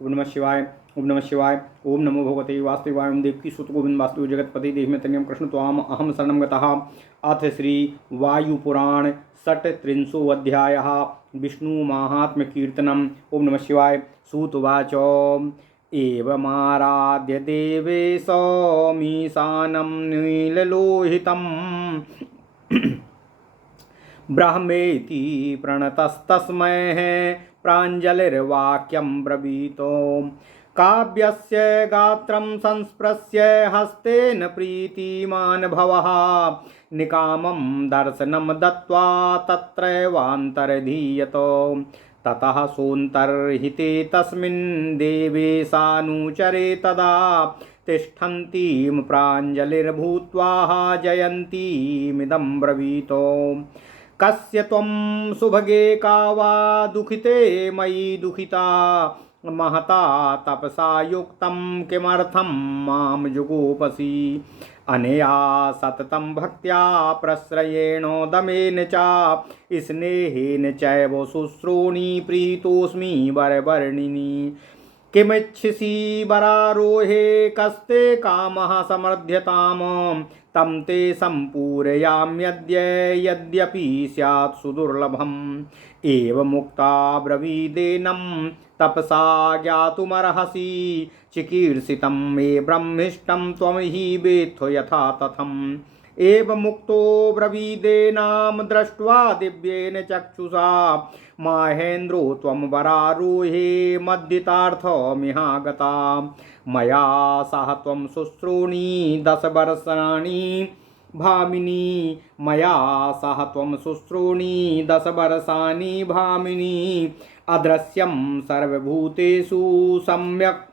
ओम नमः शिवाय। ओम नमः शिवाय। ओम नमो भगवते वासुदेवाय। ओम देवकी सुत गोविंद वासुदेव जगतपति देह में तनियम कृष्ण त्वाम अहम शरणं गतः। अथ श्री वायुपुराण षट्त्रिंशोऽध्यायः विष्णु महात्म्य कीर्तनम्। ओम नमः शिवाय। सूतवाच एवमाराध्य देवेशो मीशानं नीललोहितं ब्रह्मेति प्रणतस्तस्मै प्राञ्जलिर्वाक्यं ब्रवीतो काव्यस्य गात्रं संस्पृश्य हस्तेन प्रीतिमान् भवः निकामं दर्शनं दत्त्वा तत्रैवान्तर्धीयतो ततः सोऽन्तर्हिते तस्मिन् देवेशानुचरे तदा तिष्ठन्तीं प्राञ्जलिर्भूत्वा जयन्तीमिदं ब्रवीतो कस्य त्वं सुभगे का वा दुःखिते मयि दुःखिता महता तपसा युक्तं किमर्थं मां जुगोपसि अनया सततं भक्त्या प्रश्रयेणोदमेन च स्नेहेन चैव शुश्रूणि प्रीतोऽस्मि वरवर्णिनि किमिच्छसि वरारोहे कस्ते कामः समृध्यताम् तं ते सम्पूरयाम्यद्य यद्यपि स्यात् सुदुर्लभम् एवमुक्ता ब्रवीदेनं तपसा ज्ञातुमर्हसि चिकीर्षितं मे ब्रह्मिष्टं त्वं हि वेत्थ यथा तथम् एवमुक्तो ब्रवीदेनां दृष्ट्वा दिव्येन चक्षुषा माहेन्द्रो त्वं वरारोहे मद्दितार्थमिहागता मया सह त्वं शुश्रूणि 10 वर्षाणि भामिनी मया सह त्वं शुश्रूणि 10 वर्षाणि भामिनी अदृश्यं सर्वभूतेषु सम्यक्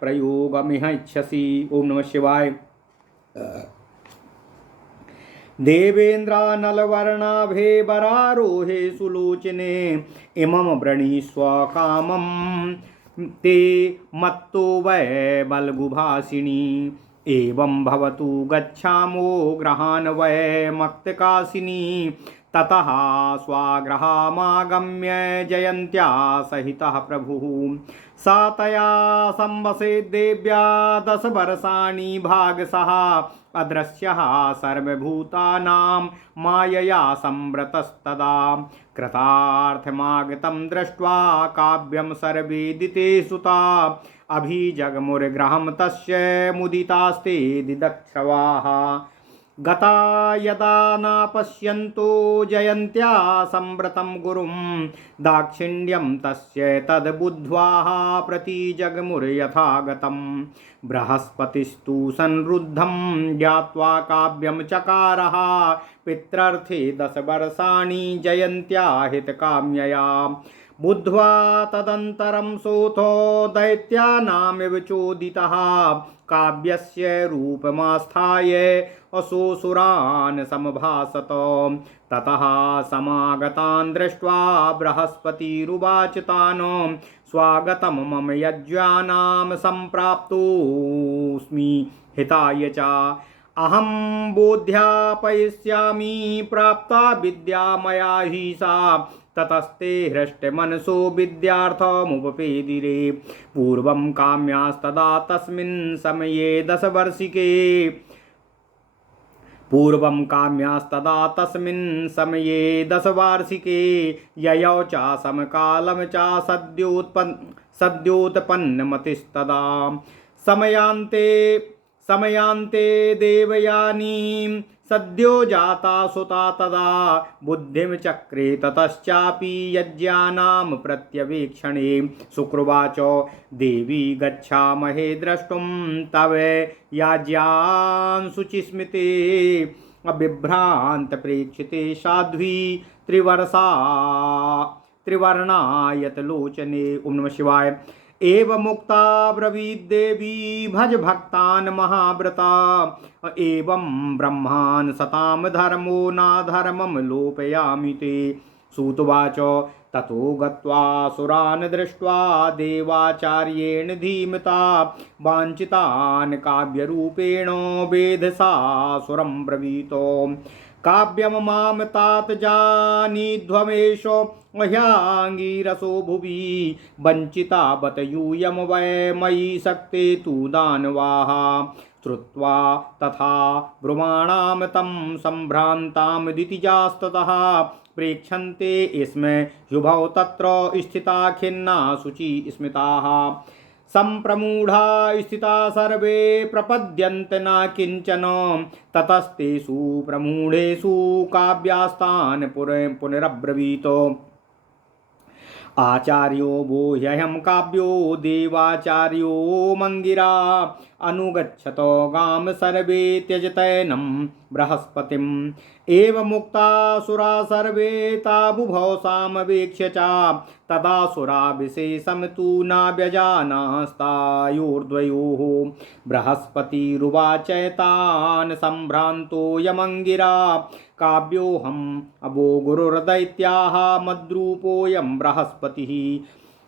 प्रयोगमिच्छसि। ओम नमः शिवाय। देवेन्द्रानलवर्णाभे वरारोहे सुलोचने इमं वृणीष्व कामं ते मत्तो वै बल्गुभासिनी एवं भवतु गच्छामो गृहान् वै मक्तकासिनी ततः स्वागृहमागम्य जयन्त्या सहितः प्रभुः सा तया संवसेत् देव्या 10 वर्षाणि भागशः अदृश्यः सर्वभूतानां मायया संवृतस्तदा कृतार्थमागतं दृष्ट्वा काव्यं सर्वेदिते सुता अभिजगमुर्गृहं तस्य मुदितास्ते दिदक्षवाः गता यदा न पश्यन्तो जयन्त्या संवृतं गुरुं दाक्षिण्यं तस्य तद्बुद्ध्वा प्रतिजगमुर्यथा गतं बृहस्पतिस्तु संरुद्धं ज्ञात्वा काव्यं चकारः पितृर्थे 10 वर्षाणि जयन्त्या हितकाम्यया बुद्ध्वा तदन्तरं सोऽथो दैत्यानामिव चोदितः काव्यस्य रूपमास्थाय असुसुरान् समभासत ततः समागतान् दृष्ट्वा बृहस्पतिरुवाच तान् स्वागतं मम यज्ञानां सम्प्राप्तोऽस्मि हिताय च अहं बोध्यापयिष्यामि प्राप्ता विद्या मया हि सा ततस्ते हृष्टमनसो विद्यार्थमुपपेदिरे पूर्वं काम्यास्तदा तस्मिन् समये 10 वर्षिके ययौ च समकालं च सद्योत्पन्नमतिस्तदा समयान्ते देवयानीं सद्यो जाता सुता तदा बुद्धिं चक्रे ततश्चापि यज्ञानां प्रत्यवेक्षणे शुक्रवाच देवी गच्छामहे द्रष्टुं तव याज्ञान् शुचिस्मिते अबिभ्रान्त प्रेक्षिते साध्वी त्रिवर्णायत लोचने। ओम नमः शिवाय। एवमुक्ता ब्रवीद्देवी भज भक्तान् महाव्रता एवं ब्रह्मान् सतां धर्मो नाधर्मं लोपयामि ते सूतवाच ततो गत्वा सुरान् दृष्ट्वा देवाचार्येण धीमता वाञ्छितान् काव्यरूपेण वेधसा सुरं ब्रवीतो काव्यम माम तात जानीध्वमेशो ह्यांगिरसो भुवि वंचिता बत यूयम वै मयि सक्ते तु दानवाः श्रुत्वा तथा ब्रुवाणां तं सम्भ्रान्तां दितिजास्ततः प्रेक्षन्ते स्म युभौ तत्र स्थिता खिन्ना शुचि स्मिताः सम्प्रमूढा स्थिता सर्वे प्रपद्यन्ते न किञ्चन ततस्तेषु प्रमूढेषु काव्यास्तान् पुनरब्रवीत आचार्यो वो ह्यहं काव्यो देवाचार्यो मंगिरा अनुगच्छतो गाम सर्वे त्यजतैनं बृहस्पतिम् एव मुक्तासुरा सर्वे ताबुभौ सामवेक्ष्य च तदासुरा विशेषं तु न व्यजानास्तायोर्द्वयोः बृहस्पतिरुवाचैतान् सम्भ्रान्तोऽयमङ्गिरा काव्योऽहम् अवो गुरुर्दैत्याः मद्रूपोऽयं बृहस्पतिः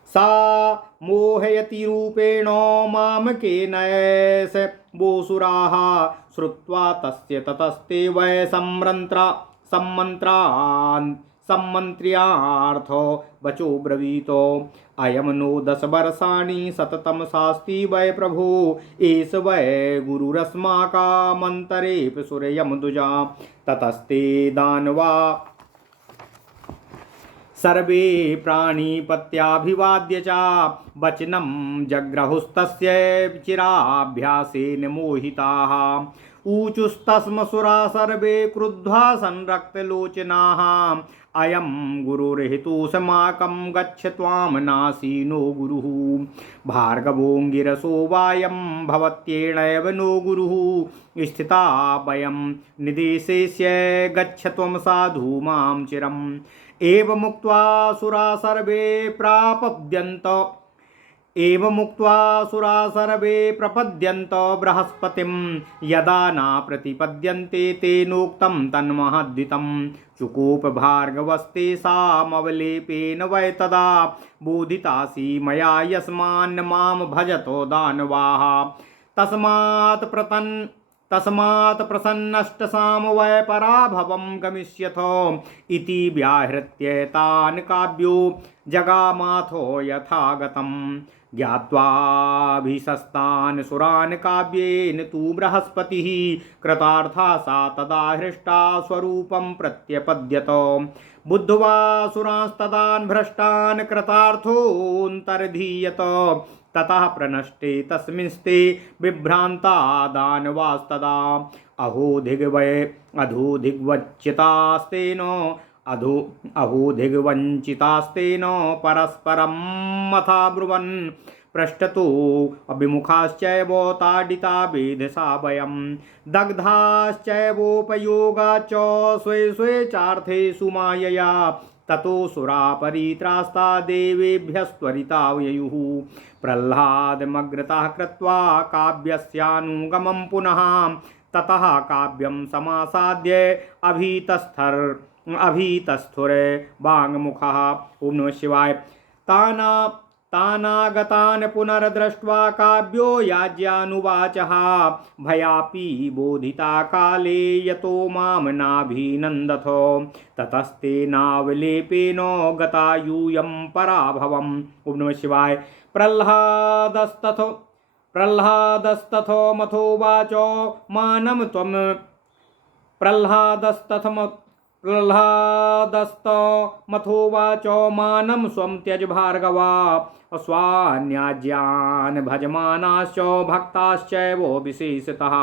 सा मोहयति रूपेण मामकेनैष वोऽसुराः श्रुत्वा तस्य ततस्ते वै सम्मन्त्र्यार्थो वचो ब्रवीतो अयं नो 10 वर्षाणि सततं शास्ति वै प्रभो एष वै गुरुरस्माकमन्तरेऽपि सूर्यं दुजा ततस्ते दानवा सर्वे प्राणिपत्याभिवाद्य च वचनं जग्रहुस्तस्य चिराभ्यासेन मोहिताः ऊचुस्तस्मसुरा सर्वे क्रुद्ध्वा संरक्तलोचनाः अयं गुरुर्हितोऽस्माकं गच्छ त्वां नासीनो गुरुः भार्गवोऽङ्गिरसो वायं भवत्येणैव नो गुरुः स्थिता वयं निदेशेस्य गच्छ त्वं साधु मां चिरम् एवमुक्त्वा सुरा सर्वे प्रपद्यन्त बृहस्पतिं यदा न प्रतिपद्यन्ते तेनोक्तं तन्महद्वितं चुकोप भार्गवस्तेषामवलेपेन वै तदा बोधितासि मया यस्मान् मां भजतो दानवाः तस्मात् प्रसन्नष्टसाम वै पराभवं गमिष्यथो इति व्याहृत्य तान् काव्यो जगामाथो यथागतं ज्ञात्वाभिशस्तान् सुरान् काव्येन तु बृहस्पतिः कृतार्था सा तदा हृष्टा स्वरूपं प्रत्यपद्यत बुद्ध्वा सुरांस्तदान् भ्रष्टान् कृतार्थोऽन्तर्धीयत ततः प्रनष्टे तस्मिंस्ते विभ्रान्ता दानवास्तदा अहोधिग्वञ्चितास्तेन परस्परं मथा ब्रुवन् पृष्ठतो अभिमुखाश्चैव ताडिता वेधसा वयं दग्धाश्चैवोपयोगा च स्वे स्वे चार्थेषु मायया ततो सुरा परित्रास्ता देवेभ्यस्त्वरिता ययुः प्रह्लादमग्रतः कृत्वा काव्यस्यानुगमं पुनः ततः काव्यं समासाद्य अभीतस्थुर वाङ्मुखः। ओम नमः शिवाय। तानागतान् पुनर्दृष्ट्वा काव्यो याज्ञानुवाचः भयापि बोधिता काले यतो मां नाभिनन्दथो ततस्तेनावलेपेन गता यूयं पराभवम्। ओम नमः शिवाय। प्रह्लादस्तथो मथोवाचो मानं त्वं प्रह्लादस्तमथोवाचो मानं स्वं त्यज भार्गवा स्वान्याज्यान् भजमानाश्च भक्ताश्चैव विशेषतः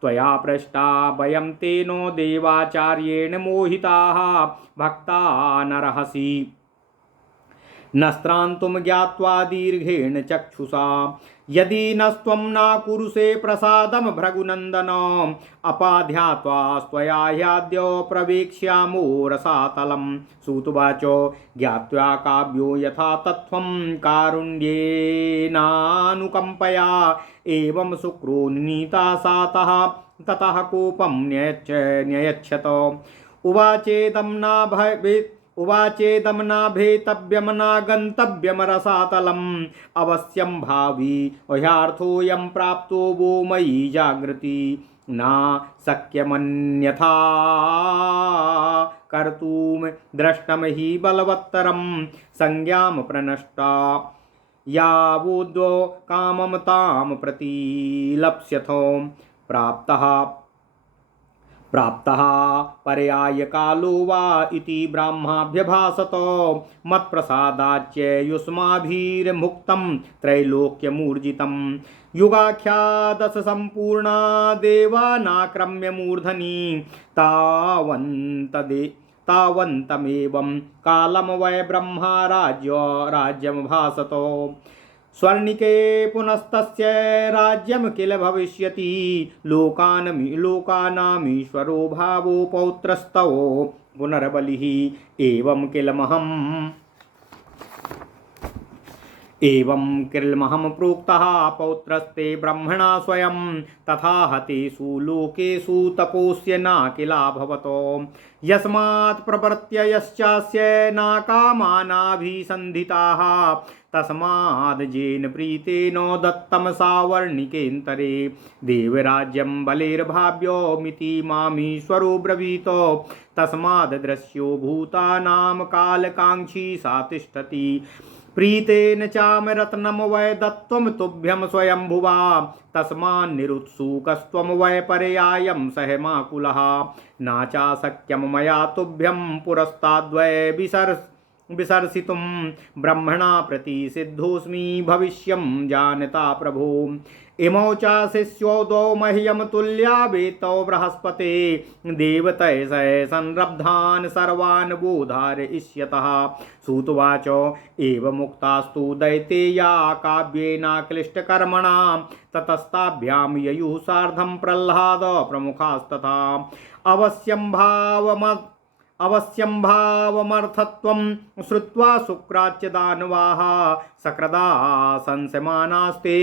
त्वया पृष्टा वयं तेनो देवाचार्येण मोहिताः भक्ता नरहसि नस्त्रान्तुं ज्ञात्वा दीर्घेण चक्षुषा यदि नस्त्वं न कुरुषे प्रसादं भृगुनन्दन अपाध्यात्वा स्वया ह्याद्य प्रवेक्ष्यामो रसातलं। सूतुवाच ज्ञात्वा काव्यो यथा तत्त्वं कारुण्येनानुकम्पया एवं शुक्रो नीता सातः ततः कोपं न्ययच्छत उवाचेदं न भेतव्यं न गन्तव्यं रसातलम् अवश्यं भावी ह्यार्थोऽयं प्राप्तो वो मयि जागृति न शक्यमन्यथा कर्तुं द्रष्टुं हि बलवत्तरं संज्ञां प्रनष्टा यावुद्वो कामं तां प्रतिलप्स्यथो प्राप्तः पर्यायकालो वा इति ब्रह्माभ्यभासतो मत्प्रसादाच्च युष्माभिर्मुक्तं त्रैलोक्यमूर्जितं युगाख्या दश सम्पूर्णा देवानाक्रम्य मूर्धनि तावन्तमेवं कालं वै ब्रह्मा राज्यं भासतो स्वर्णिके पुनस्तस्य राज्यं किल भविष्यति लोकानामीश्वरो भावो पौत्रस्तवो पुनर्बलिः एवं किल्महं प्रोक्तः पौत्रस्ते ब्रह्मणा स्वयं तथा हतेषु लोकेषु तपोस्य न किला भवतो यस्मात् प्रवर्त्य यश्चास्य न कामानाभिसन्धिताः तस्माद् येन प्रीतेन दत्तं सावर्णिकेन्तरे देवराज्यं बलेर्भाव्योमिति मामीश्वरो ब्रवीतो तस्माद् दृश्यो भूतानां कालकाङ्क्षी सा तिष्ठति प्रीतेन चाम रत्नं वै दत्त्वं तुभ्यं स्वयंभुवा तस्मान्निरुत्सुकस्त्वं वै पर्यायं सहमाकुलः न चाशक्यं मया तुभ्यं पुरस्ताद्वै विसर्सितुं ब्रह्मणा प्रतिसिद्धोऽस्मि भविष्यं जानता प्रभो इमौ च शिष्यो द्वौ मह्यं तुल्या वेतौ बृहस्पते देवतय स संरब्धान् सर्वान् बोधारयिष्यतः सूतवाच एवमुक्तास्तु दैतेया काव्येनाक्लिष्टकर्मणा ततस्ताभ्यां ययुः सार्धं प्रह्लाद प्रमुखास्तथा अवश्यं भावमर्थत्वं श्रुत्वा शुक्राच्च दानवाः सकृदा संशमानास्ते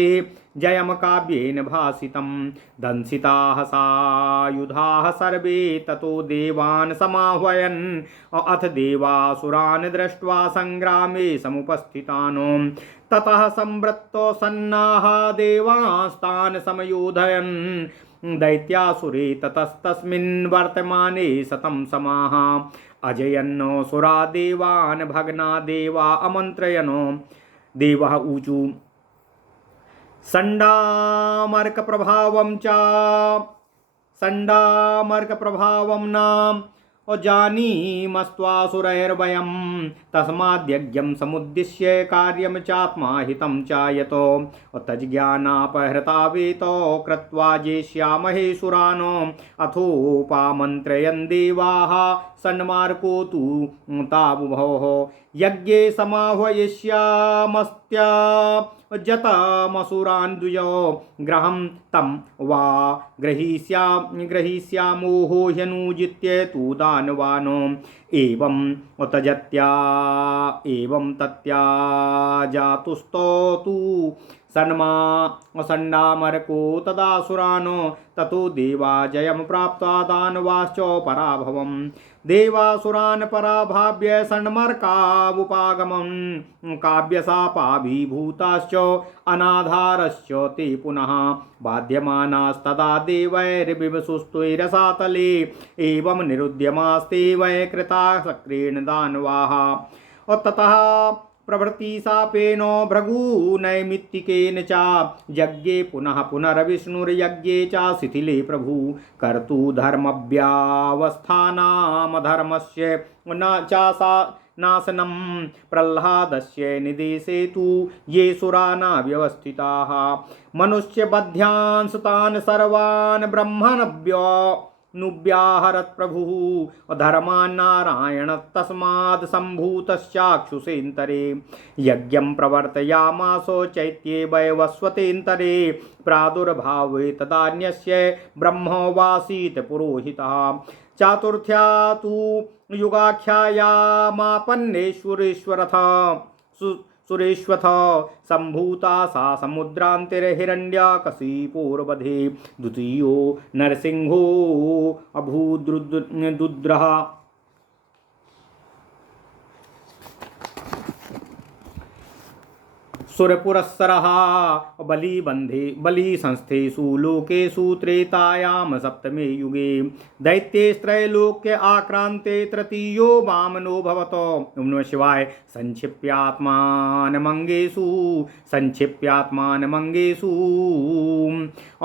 जयं काव्येन भासितं दंसिताः सायुधाः सर्वे ततो देवान् समाह्वयन् अथ देवासुरान् दृष्ट्वा संग्रामे समुपस्थितान् ततः संवृत्तो सन्नाः देवास्तान् समयोधयन् दैत्यासुरे ततस्तस्मिन् वर्तमाने शतं समाः अजयन्नो सुरा देवान् भग्ना देवा अमन्त्रयनो देवः ऊचु सण्डामर्कप्रभावं नाम जानीमस्त्वासुरैर्वयं तस्माद्यज्ञं समुद्दिश्य कार्यं चात्मा हितं चायतो तज्ज्ञानापहृता वेतो कृत्वा जेष्यामहे सुरानो अथोपामन्त्रयन् देवाः सन्मार्को तु तावुभोः यज्ञे समाह्वयिष्यामस्त्या जतमसुरान् द्विजो ग्रहं तं वा ग्रहीष्यामोहो ह्यनुजित्य तु दानवानो एवं तत्या जातुस्तो तु सन्डामर्को तदासुरानो ततो देवा जयं प्राप्ता दानवाश्च पराभवम् देवासुरान् पराभाव्य सन्मर्कावुपागमन् काव्यशापाभिभूताश्च अनाधारश्च ते पुनः बाध्यमानास्तदा देवैर्विवसुस्तैरसातले एवं निरुद्यमास्ते वै कृता सक्रेण दानवाः ततः प्रभृति शापेन भृगुनैमित्तिकेन च यज्ञे पुनः पुनर्विष्णुर्यज्ञे च शिथिले प्रभु कर्तु धर्मव्यावस्थानामधर्मस्य न चासा नाशनं प्रह्लादस्य निदेशे तु ये सुरा न व्यवस्थिताः मनुष्यबध्यांस्तान् सर्वान् ब्रह्मणव्याहरत् प्रभुः धर्मान्नारायण तस्मात् सम्भूतश्चाक्षुषेन्तरे यज्ञं प्रवर्तयामास चैत्ये वैवस्वतेन्तरे प्रादुर्भावे तदान्यस्य ब्रह्मोवासीत् पुरोहितः चातुर्थ्या तु युगाख्यायामापन्नेश्वरेश्वरथ सम्भूता सा समुद्रान्तिर्हिरण्यकशिपूर्वधे द्वितीयो नरसिंहो अभूद्रुद्रः सुरपुरस्सरः बली संस्थेषु लोकेषु त्रेतायां सप्तमे युगे दैत्यैस्त्रैलोक्य आक्रान्ते तृतीयो वामनो भवतो। ओम नमः शिवाय। संक्षिप्यात्मानमंगेषु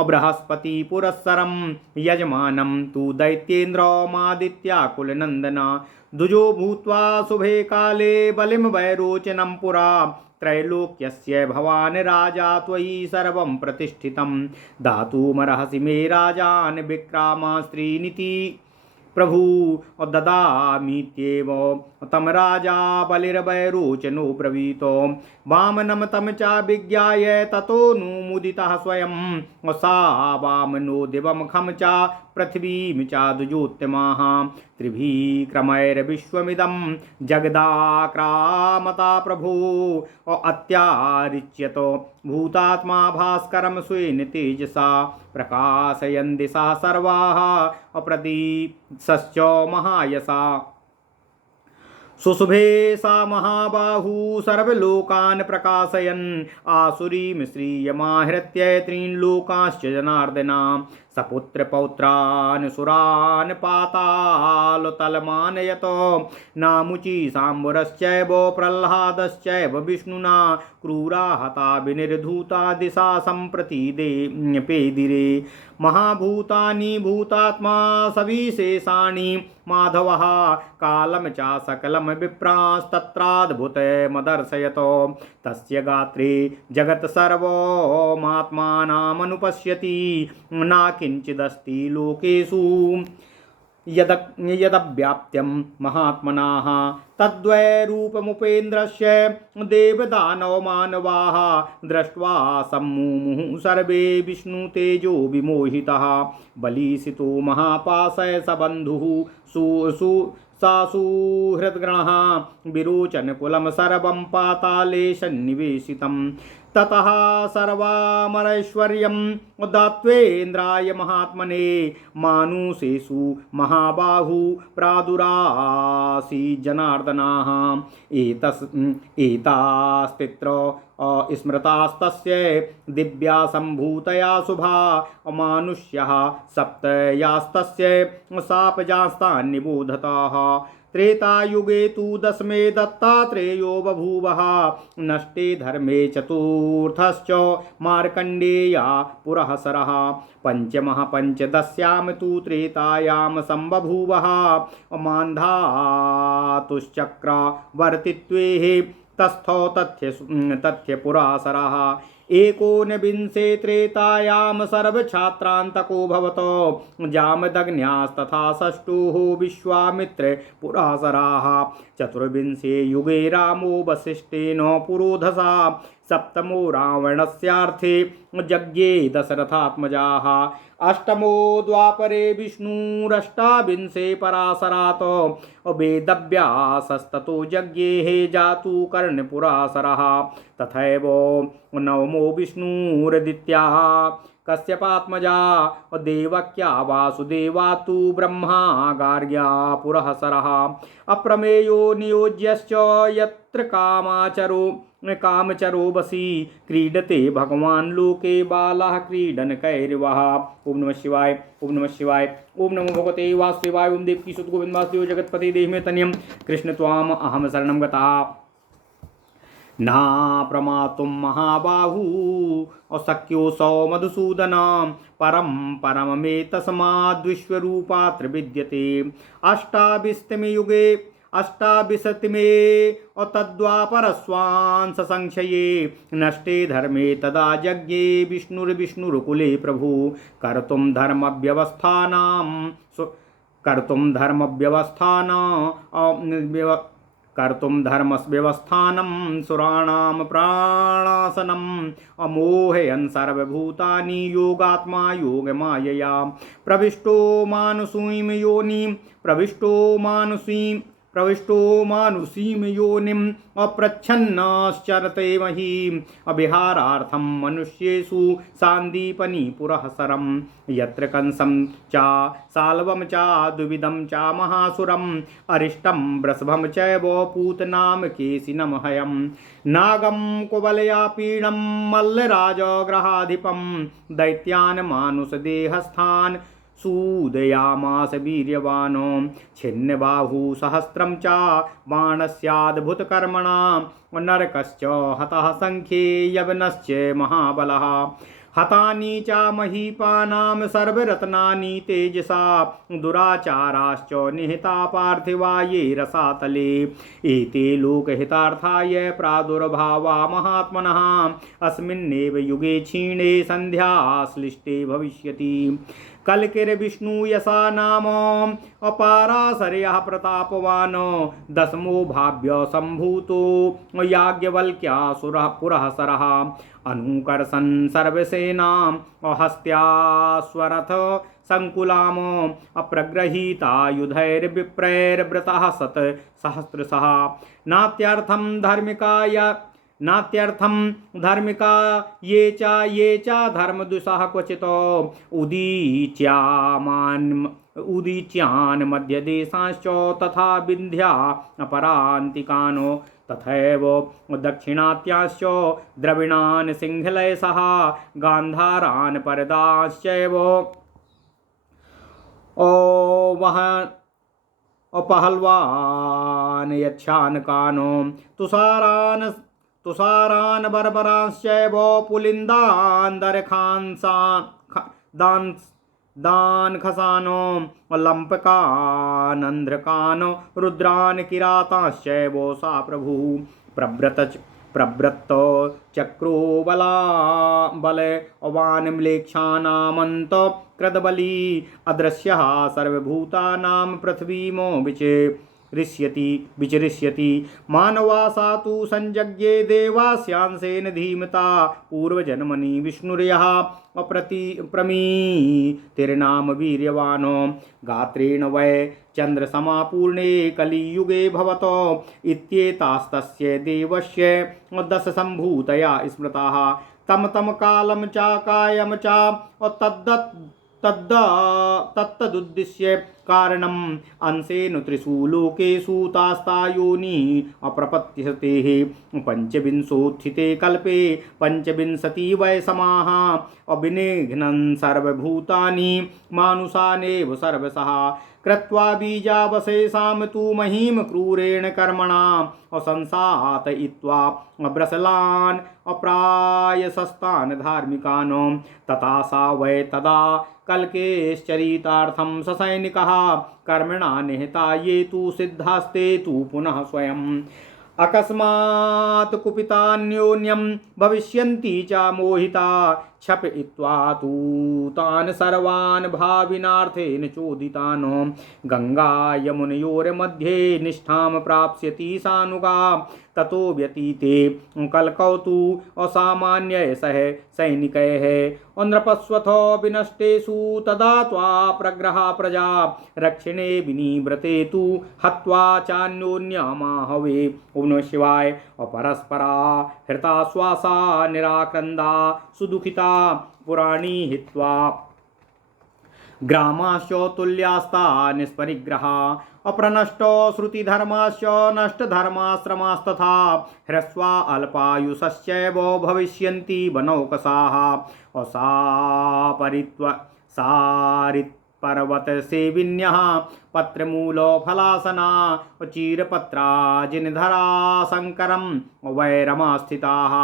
बृहस्पति पुरस्सरं यजमानं तु दैत्येन्द्रमादित्याकुलनन्दना दुजो भूत्वा शुभे काले बलिं वैरोचनं पुरा त्रैलोक्यस्य भवान् राजा त्वयि सर्वं प्रतिष्ठितं दातुमर्हसि मे राजान् विक्रामास्त्रीनिति प्रभु ददामीत्येव तम राजा बलिर्वैरोचनो ब्रवीतो वामनं तं च विज्ञाय ततोऽनुमुदितः स्वयं सा वामनो दिवं खं च पृथिवीं च दुजोत्तमाः त्रिभिः क्रमैर्विश्वमिदं जगदाक्रामता प्रभो अत्यारिच्यतो भूतात्मा भास्करं स्वेन तेजसा प्रकाशयन् दिशा सर्वाः अप्रदीप्सश्च महायसा सुशुभे सा महाबाहू सर्वलोकान् प्रकाशयन् आसुरीं श्रियमाहृत्य त्रीन् लोकांश्च जनार्दना सपुत्रपौत्रान् सुरान् पातालतलमानयतो नामुची साम्बरश्चैव प्रह्लादश्चैव विष्णुना क्रूरा हता विनिर्धूता दिशा सम्प्रति पेदिरे महाभूतानि भूतात्मा सविशेषाणि माधवः कालं च सकलं विप्रांस्तत्राद्भुतमदर्शयतो तस्य गात्रे जगत् सर्वमात्मानमनुपश्यति न किञ्चिदस्ति लोकेषु यदव्याप्त्यं महात्मनाः तद्वैरूपमुपेन्द्रस्य देवदानव मानवाः दृष्ट्वा सम्मुमुहुः सर्वे विष्णुतेजो विमोहितः बलिसितो महापाशय सबन्धुः सासुहृद्गणः विरोचनकुलं सर्वं पाताले सन्निवेशितं ततः सर्वामरैश्वर्यं दत्त्वेन्द्राय महात्मने मानुषेषु महाबाहु प्रादुरासी जनार्दनाः एतास्तित्र स्मृतास्तस्य दिव्या सम्भूतया शुभा अमानुष्यः सप्त यास्तस्य शापजास्तान्निबोधताः त्रेतायुगे तु दशमे दत्तात्रेयो बभूवः नष्टे धर्मे चतुर्थश्च मार्कण्डेया पुरःसरः पंचमः पञ्चदश्यां तु त्रेतायां सम्बभूवः मान्धातुश्चक्रवर्तित्वे तस्थो तथ्यपुरासरः एकोनविंशे त्रेतायां सर्वछात्रान्तको भवतो जामदग्न्यास्तथा षष्ठोः विश्वामित्र पुरासराः चतुर्विंशे युगे रामो वसिष्ठेन पुरोधसा सप्तमो रावणस्यार्थे यज्ञे दशरथात्मजाः अष्टमो द्वापरे विष्णुरष्टाविंशे पराशरात् वेदव्यासस्ततो यज्ञे जातु कर्णपुरासरः तथैव नवमो विष्णुरदित्याः कश्यपात्मजा देवक्या वासुदेवा तु ब्रह्मा गार्ग्या पुरःसरः अप्रमेयो नियोज्यश्च यत्र कामचरो वशी क्रीडते भगवान् लोके बालाः क्रीडन कैर्वः। ओम नमः शिवाय। ओम नमः शिवाय। ओम नमो भगवते वासुदेवाय। ओम देवकी सुत गोविंद वासुदेव जगत्पते देहि मे तनयम् कृष्ण त्वाम अहम शरणं गतः ना प्रमातुं महाबाहू अशक्योऽसौ मधुसूदन परमे तस्माद्विश्वरूपात्र विद्यते अष्टाविंशतिमे युगे अष्टाविंशतिमे तद्वापरस्वान् ससंक्षये नष्टे धर्मे तदा यज्ञे विष्णुर्कुले प्रभु कर्तुं धर्मव्यवस्थानं सुराणां प्राणासनम् अमोहयन् सर्वभूतानि योगात्मा योगमायया प्रविष्टो मानुषीं प्रविष्टो मानुषीं योनिम् अप्रच्छन्नश्चरते महीं अविहारार्थं मनुष्येषु सान्दीपनि पुरःसरं यत्र कंसं च साल्वं च द्विविधं च महासुरम् अरिष्टं वृषभं चैव पूतनाम केशिनं हयं नागं कुवलयापीडं मल्लराजग्रहाधिपं दैत्यान् मानुषदेहस्थान् सूदयामास वीर्यवानो छिन्नबाहु सहस्रं च बाणस्याद्भुतकर्मणा नरकश्च हतः संख्ये यवनश्च महाबलः हतानि च महीपानां सर्वरत्नानि तेजसा दुराचाराश्च निहिता पार्थिवा ये रसातले एते लोकहितार्थाय प्रादुर्भावा महात्मनः अस्मिन्नेव युगे क्षीणे सन्ध्या श्लिष्टे भविष्यति कल्किर्विष्णु यशा नाम अपाराशर्यः प्रतापवान् दशमो भाव्य सम्भूतो याज्ञवल्क्यासुरः पुरःसरः अनुकर्षन् सर्वसेनाम् हस्त्यास्वरथ संकुलाम अप्रगृहीतायुधैर्विप्रैर्वृतः सत् सहस्रशः नात्यर्थं धर्मिका ये च धर्मदुषः क्वचित् उदीच्यान् मध्यदेशांश्च तथा विन्ध्या अपरान्तिकानो तथैव दक्षिणात्याश्च द्रविणान् सिंहलयसः गान्धारान् परदाश्चैव अपहल्वान् यच्छान् कानो तुषारान् बर्बरांश्चैव पुलिन्दान् दान् खसानो लम्पकान् अन्ध्रकान् रुद्रान् किरातांश्चैव सा प्रभु प्रवृत्त चक्रो बलवान् म्लेच्छानामन्त कृतबली अदृश्यः सर्वभूतानां पृथ्वीमो विचरिष्यति मानवा सा तु संजज्ञे देवास्यांसेन धीमता पूर्वजन्मनि विष्णुर्यः प्रमीतिर्नाम वीर्यवानो गात्रेण वै चन्द्रसमापूर्णे कलियुगे भवतो इत्येतास्तस्य देवस्य दशसम्भूतया स्मृताः तम कालं च कायं च तत्तदुद्दिश्य कारणम् अंशेन त्रिषु लोकेषु तास्तायोनि अप्रपत्यतेः पंचविंशोत्थिते कल्पे पंचविंशति वै समाः अविनिघ्नन् सर्वभूतानि मानुषानेव सर्वशः कृत्वा बीजावशेषां तु महीं क्रूरेण कर्मणा असंसातयित्वा ब्रसलान् अप्रायसस्तान् धार्मिकान् तथा सा वै तदा कल्केश्चरितार्थं ससैनिकः कर्मणा निहता ये तु सिद्धास्ते तु पुनः स्वयं अकस्मात् कुपितान्योन्यं भविष्यन्ति च मोहिता क्षपयित्वा तु तान् सर्वान् भाविनार्थेन चोदितान् गंगा यमुनयोर्मध्ये निष्ठां प्राप्स्यति सानुगा ततो व्यतीते कल्कौ तु असामान्यैः सह सैनिकैः नृपस्वथ विनष्टेषु तदा त्वा प्रग्रहा प्रजा रक्षिणे विनिव्रते तु हत्वा चान्योन्यमाहवे ओम नमः शिवाय अपरस्परा हृताश्वासा निराक्रन्दा सुदुखिता पुराणी हित्वा ग्रामाश्च तुल्यास्ता निष्परिग्रहा अप्रनष्टो श्रुतिधर्माश्च नष्टधर्माश्रमास्तथा ह्रस्वा अल्पायुषश्चैव भविष्यन्ति वनौकसाः सारित्पर्वतसेविन्यः पत्रमूलफलासना चीरपत्राजिनधरा शङ्करं वैरमास्थिताः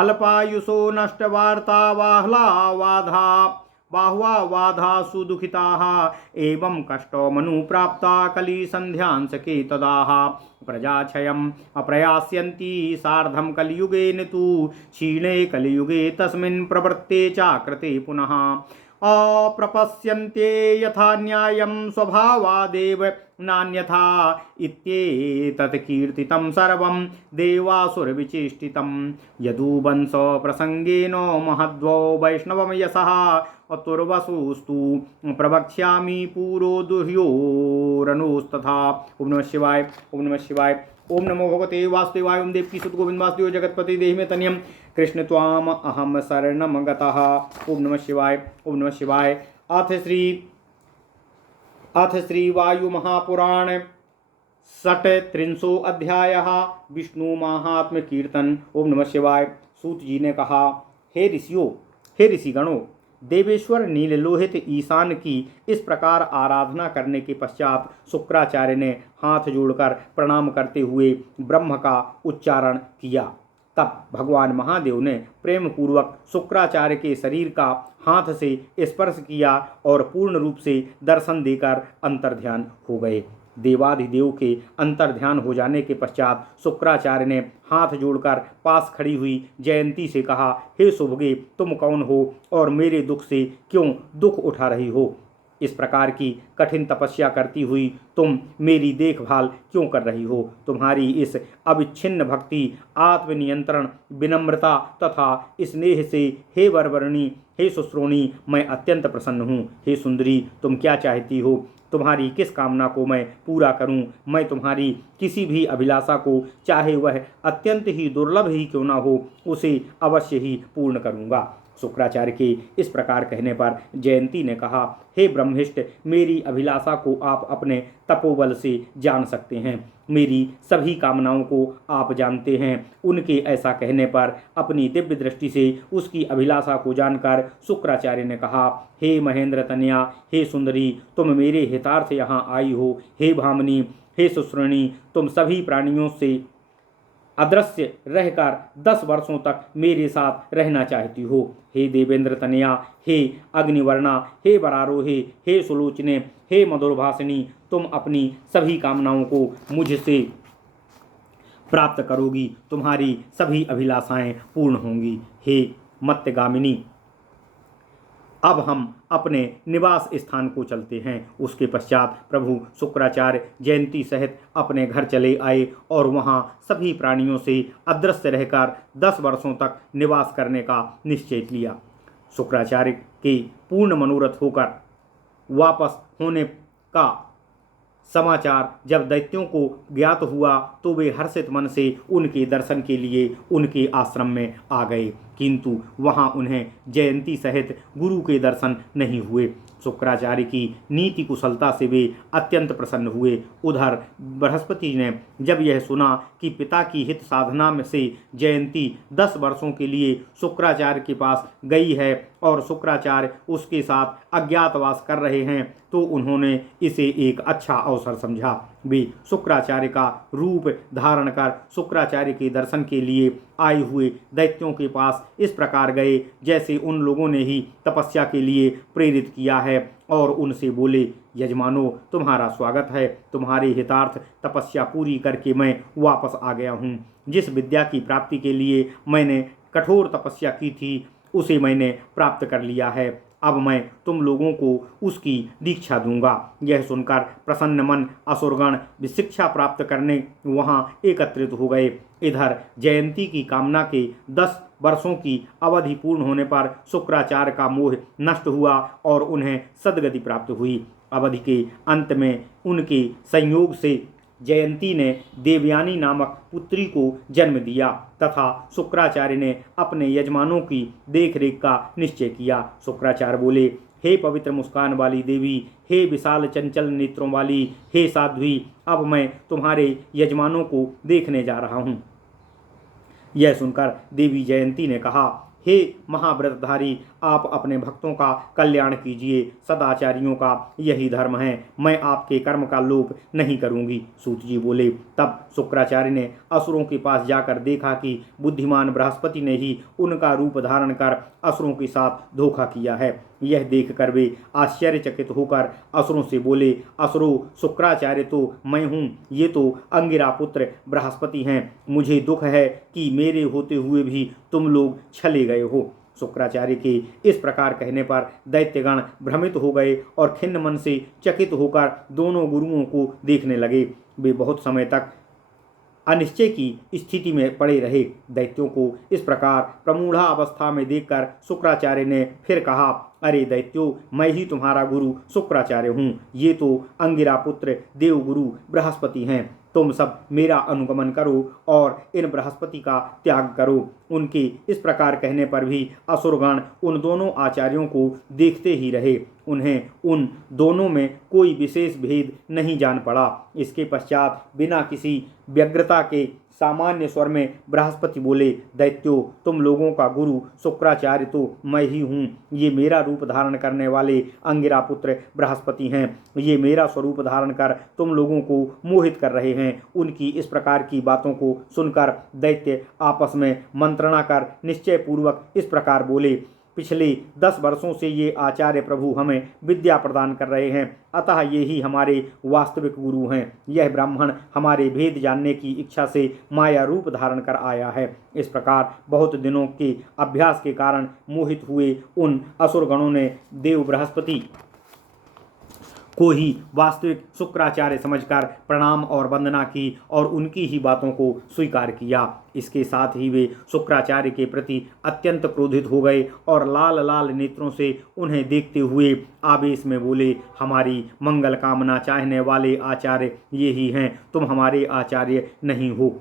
अल्पायुषो नष्टवार्ता बाह्वावाधा सुदुखिताः एवं कष्टो मनुप्राप्ता कलिसन्ध्यांसके तदाः प्रजाक्षयम् अप्रयास्यन्ति सार्धं कलियुगेन तु क्षीणे कलियुगे तस्मिन् प्रवृत्ते चाकृते पुनः अप्रपश्यन्ते यथा न्यायं स्वभावादेव नान्यथा इत्येतत् कीर्तितं सर्वं देवासुरविचेष्टितं यदुवंश प्रसंगेन महद्वो वैष्णवं यशः अतुर्वसुस्तु प्रवक्ष्यामि पूरो दुह्योरनुस्तथा। ओम नमः शिवाय, ओम नमः शिवाय। ओम नमो भगवते वासुदेवाय। ओम देवकी सुत गोविंद वासुदेव जगतपति देहि में तनियम कृष्ण त्वाम अहम शरणम गतः। ओम नमः शिवाय, ओम नमः शिवाय। अथ श्री वायु महापुराण षट् त्रिंशो अध्यायः विष्णु महात्म कीर्तन। ओम नमः शिवाय। सूत जी ने कहा, हे ऋषियों, हे ऋषिगणों, देवेश्वर नीललोहित ईशान की इस प्रकार आराधना करने के पश्चात शुक्राचार्य ने हाथ जोड़कर प्रणाम करते हुए ब्रह्म का उच्चारण किया। तब भगवान महादेव ने प्रेम पूर्वक शुक्राचार्य के शरीर का हाथ से स्पर्श किया और पूर्ण रूप से दर्शन देकर अंतर्ध्यान हो गए। देवाधिदेव के अंतर्ध्यान हो जाने के पश्चात शुक्राचार्य ने हाथ जोड़कर पास खड़ी हुई जयंती से कहा, हे शुभगे, तुम कौन हो और मेरे दुख से क्यों दुख उठा रही हो? इस प्रकार की कठिन तपस्या करती हुई तुम मेरी देखभाल क्यों कर रही हो? तुम्हारी इस अविच्छिन्न भक्ति, आत्मनियंत्रण, विनम्रता तथा स्नेह से हे वरवर्णी, हे सुश्रोणी, मैं अत्यंत प्रसन्न हूँ। हे सुंदरी, तुम क्या चाहती हो? तुम्हारी किस कामना को मैं पूरा करूं? मैं तुम्हारी किसी भी अभिलाषा को, चाहे वह अत्यंत ही दुर्लभ ही क्यों ना हो, उसे अवश्य ही पूर्ण करूंगा। शुक्राचार्य के इस प्रकार कहने पर जयंती ने कहा, हे ब्रह्मिष्ठ, मेरी अभिलाषा को आप अपने तपोबल से जान सकते हैं। मेरी सभी कामनाओं को आप जानते हैं। उनके ऐसा कहने पर अपनी दिव्य दृष्टि से उसकी अभिलाषा को जानकर शुक्राचार्य ने कहा, हे महेंद्र तनया, हे सुंदरी, तुम मेरे हितार्थ यहाँ आई हो। हे भामिनी, हे सुश्रणी, तुम सभी प्राणियों से अदृश्य रहकर 10 वर्षों तक मेरे साथ रहना चाहती हो। हे देवेंद्र तनया, हे अग्निवर्णा, हे वरारोहे, हे सुलोचने, हे मधुरभाषिणी, तुम अपनी सभी कामनाओं को मुझसे प्राप्त करोगी। तुम्हारी सभी अभिलाषाएं पूर्ण होंगी। हे मत्स्यगामिनी, अब हम अपने निवास स्थान को चलते हैं। उसके पश्चात प्रभु शुक्राचार्य जयंती सहित अपने घर चले आए और वहाँ सभी प्राणियों से अदृश्य रहकर 10 वर्षों तक निवास करने का निश्चय लिया। शुक्राचार्य के पूर्ण मनोरथ होकर वापस होने का समाचार जब दैत्यों को ज्ञात हुआ तो वे हर्षित मन से उनके दर्शन के लिए उनके आश्रम में आ गए, किंतु वहां उन्हें जयंती सहित गुरु के दर्शन नहीं हुए। शुक्राचार्य की नीति कुशलता से वे अत्यंत प्रसन्न हुए। उधर बृहस्पति ने जब यह सुना कि पिता की हित साधना में से जयंती 10 वर्षों के लिए शुक्राचार्य के पास गई है और शुक्राचार्य उसके साथ अज्ञातवास कर रहे हैं, तो उन्होंने इसे एक अच्छा अवसर समझा। वे शुक्राचार्य का रूप धारण कर शुक्राचार्य के दर्शन के लिए आए हुए दैत्यों के पास इस प्रकार गए जैसे उन लोगों ने ही तपस्या के लिए प्रेरित किया है और उनसे बोले, यजमानो, तुम्हारा स्वागत है। तुम्हारे हितार्थ तपस्या पूरी करके मैं वापस आ गया हूँ। जिस विद्या की प्राप्ति के लिए मैंने कठोर तपस्या की थी उसे मैंने प्राप्त कर लिया है। अब मैं तुम लोगों को उसकी दीक्षा दूंगा। यह सुनकर प्रसन्न मन असुरगण शिक्षा प्राप्त करने वहां एकत्रित हो गए। इधर जयंती की कामना के 10 वर्षों की अवधि पूर्ण होने पर शुक्राचार्य का मोह नष्ट हुआ और उन्हें सद्गति प्राप्त हुई। अवधि के अंत में उनके संयोग से जयंती ने देवयानी नामक पुत्री को जन्म दिया तथा शुक्राचार्य ने अपने यजमानों की देखरेख का निश्चय किया। शुक्राचार्य बोले, हे पवित्र मुस्कान वाली देवी, हे विशाल चंचल नेत्रों वाली, हे साध्वी, अब मैं तुम्हारे यजमानों को देखने जा रहा हूँ। यह सुनकर देवी जयंती ने कहा, हे महाव्रतधारी, आप अपने भक्तों का कल्याण कीजिए। सदाचारियों का यही धर्म है। मैं आपके कर्म का लोप नहीं करूंगी। सूत जी बोले, तब शुक्राचार्य ने असुरों के पास जाकर देखा कि बुद्धिमान बृहस्पति ने ही उनका रूप धारण कर असुरों के साथ धोखा किया है। यह देखकर वे आश्चर्यचकित होकर असुरों से बोले, असुरों, शुक्राचार्य तो मैं हूँ, ये तो अंगिरा पुत्र बृहस्पति हैं। मुझे दुख है कि मेरे होते हुए भी तुम लोग छले गए हो। शुक्राचार्य के इस प्रकार कहने पर दैत्यगण भ्रमित हो गए और खिन्न मन से चकित होकर दोनों गुरुओं को देखने लगे। वे बहुत समय तक अनिश्चय की स्थिति में पड़े रहे। दैत्यों को इस प्रकार प्रमूढ़ा अवस्था में देखकर शुक्राचार्य ने फिर कहा, अरे दैत्यों, मैं ही तुम्हारा गुरु शुक्राचार्य हूँ। ये तो अंगिरा पुत्र देवगुरु बृहस्पति हैं। तुम सब मेरा अनुगमन करो और इन बृहस्पति का त्याग करो। उनके इस प्रकार कहने पर भी असुरगण उन दोनों आचार्यों को देखते ही रहे। उन्हें उन दोनों में कोई विशेष भेद नहीं जान पड़ा। इसके पश्चात बिना किसी व्यग्रता के सामान्य स्वर में बृहस्पति बोले, दैत्यों, तुम लोगों का गुरु शुक्राचार्य तो मैं ही हूँ। ये मेरा रूप धारण करने वाले अंगिरा पुत्र बृहस्पति हैं। ये मेरा स्वरूप धारण कर तुम लोगों को मोहित कर रहे हैं। उनकी इस प्रकार की बातों को सुनकर दैत्य आपस में मंत्रणा कर निश्चय पूर्वक इस प्रकार बोले, पिछले 10 वर्षों से ये आचार्य प्रभु हमें विद्या प्रदान कर रहे हैं, अतः ये ही हमारे वास्तविक गुरु हैं। यह ब्राह्मण हमारे भेद जानने की इच्छा से माया रूप धारण कर आया है। इस प्रकार बहुत दिनों के अभ्यास के कारण मोहित हुए उन असुरगणों ने देव बृहस्पति को ही वास्तविक शुक्राचार्य समझकर प्रणाम और वंदना की और उनकी ही बातों को स्वीकार किया। इसके साथ ही वे शुक्राचार्य के प्रति अत्यंत क्रोधित हो गए और लाल लाल नेत्रों से उन्हें देखते हुए आवेश में बोले, हमारी मंगल कामना चाहने वाले आचार्य ये ही हैं, तुम हमारे आचार्य नहीं हो।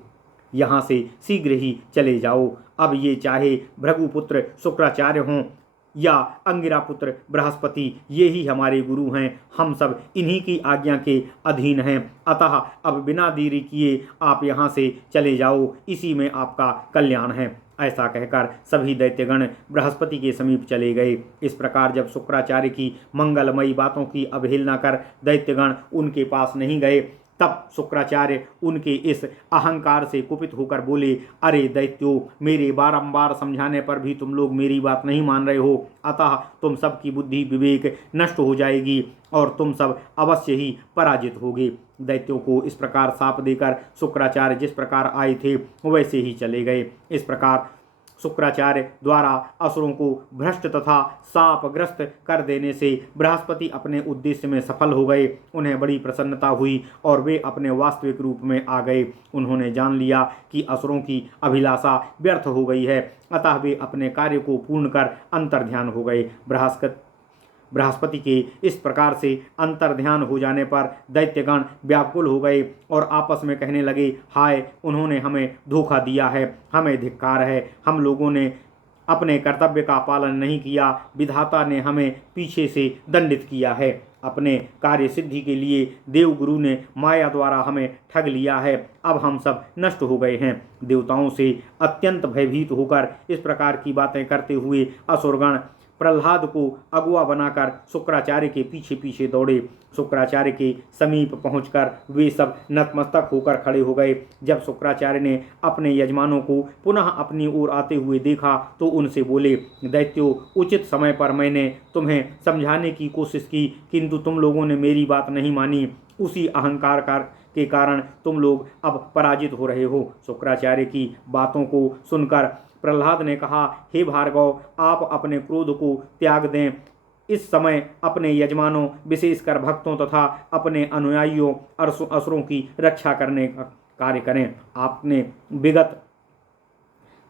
यहाँ से शीघ्र ही चले जाओ। अब ये चाहे भृगुपुत्र शुक्राचार्य हों या अंगिरा पुत्र बृहस्पति, ये ही हमारे गुरु हैं। हम सब इन्हीं की आज्ञा के अधीन हैं। अतः अब बिना देरी किए आप यहाँ से चले जाओ, इसी में आपका कल्याण है। ऐसा कहकर सभी दैत्यगण बृहस्पति के समीप चले गए। इस प्रकार जब शुक्राचार्य की मंगलमयी बातों की अवहेलना कर दैत्यगण उनके पास नहीं गए, तब शुक्राचार्य उनके इस अहंकार से कुपित होकर बोले, अरे दैत्यों, मेरे बारंबार समझाने पर भी तुम लोग मेरी बात नहीं मान रहे हो, अतः तुम सब की बुद्धि विवेक नष्ट हो जाएगी और तुम सब अवश्य ही पराजित होगे। दैत्यों को इस प्रकार शाप देकर शुक्राचार्य जिस प्रकार आए थे वैसे ही चले गए। इस प्रकार शुक्राचार्य द्वारा असुरों को भ्रष्ट तथा शापग्रस्त कर देने से बृहस्पति अपने उद्देश्य में सफल हो गए। उन्हें बड़ी प्रसन्नता हुई और वे अपने वास्तविक रूप में आ गए। उन्होंने जान लिया कि असुरों की अभिलाषा व्यर्थ हो गई है, अतः वे अपने कार्य को पूर्ण कर अंतर्ध्यान हो गए। बृहस्पति के इस प्रकार से अंतर्ध्यान हो जाने पर दैत्यगण व्याकुल हो गए और आपस में कहने लगे, हाय, उन्होंने हमें धोखा दिया है, हमें धिक्कार है। हम लोगों ने अपने कर्तव्य का पालन नहीं किया, विधाता ने हमें पीछे से दंडित किया है। अपने कार्य सिद्धि के लिए देवगुरु ने माया द्वारा हमें ठग लिया है। अब हम सब नष्ट हो गए हैं। देवताओं से अत्यंत भयभीत होकर इस प्रकार की बातें करते हुए असुरगण प्रहलाद को अगुआ बनाकर शुक्राचार्य के पीछे पीछे दौड़े। शुक्राचार्य के समीप पहुंचकर वे सब नतमस्तक होकर खड़े हो गए। जब शुक्राचार्य ने अपने यजमानों को पुनः अपनी ओर आते हुए देखा तो उनसे बोले, दैत्यों, उचित समय पर मैंने तुम्हें समझाने की कोशिश की, किंतु तुम लोगों ने मेरी बात नहीं मानी। उसी अहंकार के कारण तुम लोग अब पराजित हो रहे हो। शुक्राचार्य की बातों को सुनकर प्रहलाद ने कहा, हे भार्गव, आप अपने क्रोध को त्याग दें। इस समय अपने यजमानों, विशेषकर भक्तों तथा अपने अनुयायियों असुरों की रक्षा करने का कार्य करें। आपने विगत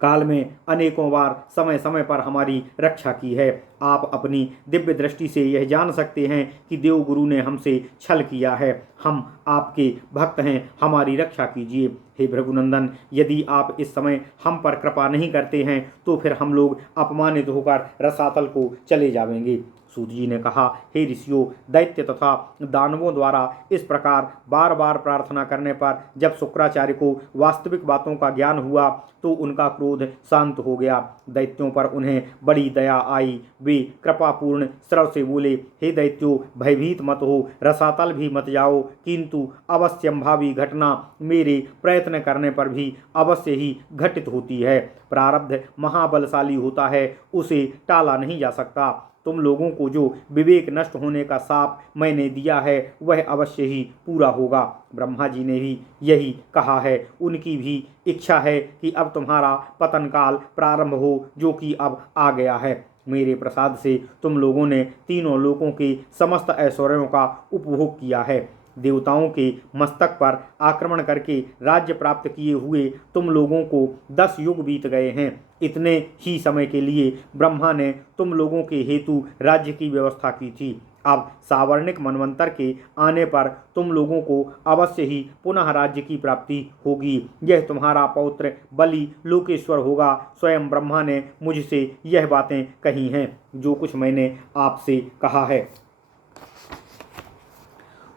काल में अनेकों बार समय समय पर हमारी रक्षा की है। आप अपनी दिव्य दृष्टि से यह जान सकते हैं कि देवगुरु ने हमसे छल किया है। हम आपके भक्त हैं, हमारी रक्षा कीजिए। हे भृगुनंदन, यदि आप इस समय हम पर कृपा नहीं करते हैं तो फिर हम लोग अपमानित होकर रसातल को चले जाएंगे। सूत जी ने कहा, हे ऋषियों, दैत्य तथा दानवों द्वारा इस प्रकार बार बार प्रार्थना करने पर जब शुक्राचार्य को वास्तविक बातों का ज्ञान हुआ तो उनका क्रोध शांत हो गया। दैत्यों पर उन्हें बड़ी दया आई। वे कृपापूर्ण स्वर से बोले, हे दैत्यों, भयभीत मत हो, रसातल भी मत जाओ, किंतु अवश्यंभावी घटना मेरे प्रयत्न करने पर भी अवश्य ही घटित होती है। प्रारब्ध महाबलशाली होता है, उसे टाला नहीं जा सकता। तुम लोगों को जो विवेक नष्ट होने का शाप मैंने दिया है वह अवश्य ही पूरा होगा। ब्रह्मा जी ने भी यही कहा है। उनकी भी इच्छा है कि अब तुम्हारा पतन काल प्रारंभ हो, जो कि अब आ गया है। मेरे प्रसाद से तुम लोगों ने तीनों लोकों के समस्त ऐश्वर्यों का उपभोग किया है। देवताओं के मस्तक पर आक्रमण करके राज्य प्राप्त किए हुए तुम लोगों को 10 युग बीत गए हैं। इतने ही समय के लिए ब्रह्मा ने तुम लोगों के हेतु राज्य की व्यवस्था की थी। अब सावर्णिक मनवंतर के आने पर तुम लोगों को अवश्य ही पुनः राज्य की प्राप्ति होगी। यह तुम्हारा पौत्र बलि लोकेश्वर होगा। स्वयं ब्रह्मा ने मुझसे यह बातें कही हैं। जो कुछ मैंने आपसे कहा है